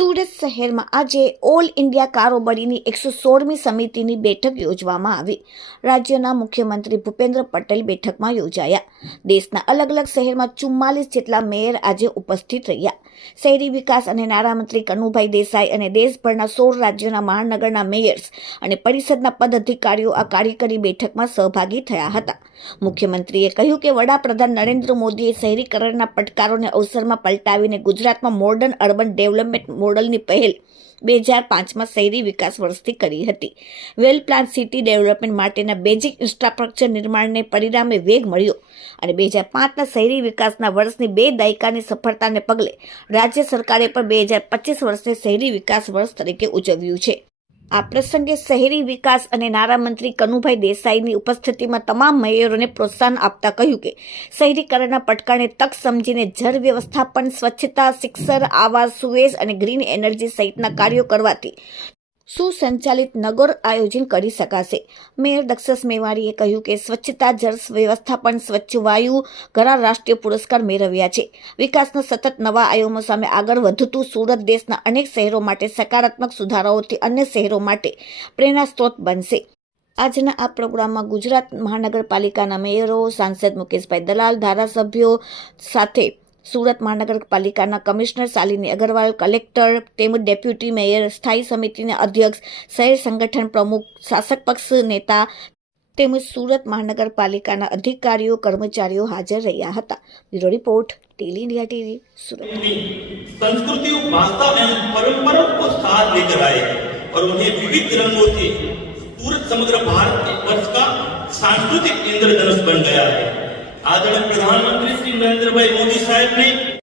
સુરત શહેરમાં આજે all India કારોબારીની એકસો સોળમી સમિતિની બેઠક યોજવામાં આવી. રાજ્યના મુખ્યમંત્રી ભૂપેન્દ્ર પટેલ બેઠકમાં યોજાયા. દેશના અલગ અલગ શહેરમાં ચુમ્માલીસ જેટલા મેયર આજે ઉપસ્થિત રહ્યા. શહેરી વિકાસ અને નાણામંત્રી કનુભાઈ દેસાઈ અને દેશભરના સોળ રાજ્યોના મહાનગરના મેયર્સ અને પરિષદના પદ અધિકારીઓ આ કાર્યકરી બેઠકમાં સહભાગી થયા હતા. મુખ્યમંત્રીએ કહ્યું કે વડાપ્રધાન નરેન્દ્ર મોદીએ શહેરીકરણના પડકારોને અવસરમાં પલટાવીને ગુજરાતમાં મોડર્ન અર્બન ડેવલપમેન્ટ મોડલની પહેલ બે હજાર પાંચમાં શહેરી વિકાસ વર્ષથી કરી હતી. વેલ પ્લાન સિટી ડેવલપમેન્ટ માટેના બેઝિક ઇન્ફ્રાસ્ટ્રક્ચર નિર્માણને પરિણામે વેગ મળ્યો અને બે હજાર પાંચના શહેરી વિકાસના વર્ષની બે દાયકાની સફળતાને પગલે રાજ્ય સરકારે પણ બે હજાર પચીસ વર્ષને શહેરી વિકાસ વર્ષ તરીકે ઉજવ્યું છે. આ પ્રસંગે શહેરી વિકાસ અને નાણામંત્રી કનુભાઈ દેસાઈની ઉપસ્થિતિમાં તમામ મેયરોને પ્રોત્સાહન આપતા કહ્યું કે શહેરીકરણના પડકારને તક સમજીને જળ વ્યવસ્થાપન, સ્વચ્છતા શિક્ષણ આવાસ, સુએઝ અને ગ્રીન એનર્જી સહિતના કાર્યો કરવાથી સુસંચાલિત નગર આયોજન કરી શકાશે. મેયર દક્ષસ મેવાણીએ કહ્યું કે સ્વચ્છતા જળ વ્યવસ્થાપન, સ્વચ્છ વાયુ ઘણા રાષ્ટ્રીય પુરસ્કાર મેળવ્યા છે. વિકાસના સતત નવા આયામો સામે આગળ વધતું સુરત દેશના અનેક શહેરો માટે સકારાત્મક સુધારાઓથી અન્ય શહેરો માટે પ્રેરણા સ્ત્રોત બનશે. આજના આ પ્રોગ્રામમાં ગુજરાત મહાનગરપાલિકાના મેયરો, સાંસદ મુકેશભાઈ દલાલ, ધારાસભ્યો સાથે સુરત મહાનગરપાલિકાના કમિશનર શાલિની અગ્રવાલ કલેક્ટર તેમજ ડેપ્યુટી મેયર સ્થાયી સમિતિના અધ્યક્ષ શહેર સંગઠન પ્રમુખ શાસક પક્ષ નેતા તેમજ સુરત મહાનગરપાલિકાના અધિકારીઓ કર્મચારીઓ હાજર રહ્યા હતા bureau report tele India TV Surat अपनी संस्कृति भाषा एवं परंपरा को साथ लेकर आए और उन्हें विविध रंगों से सूरत समग्र भारत के वर्ष का सांस्कृतिक इंद्रधनुष बन गया है આદરણીય પ્રધાનમંત્રી શ્રી નરેન્દ્રભાઈ મોદી સાહેબની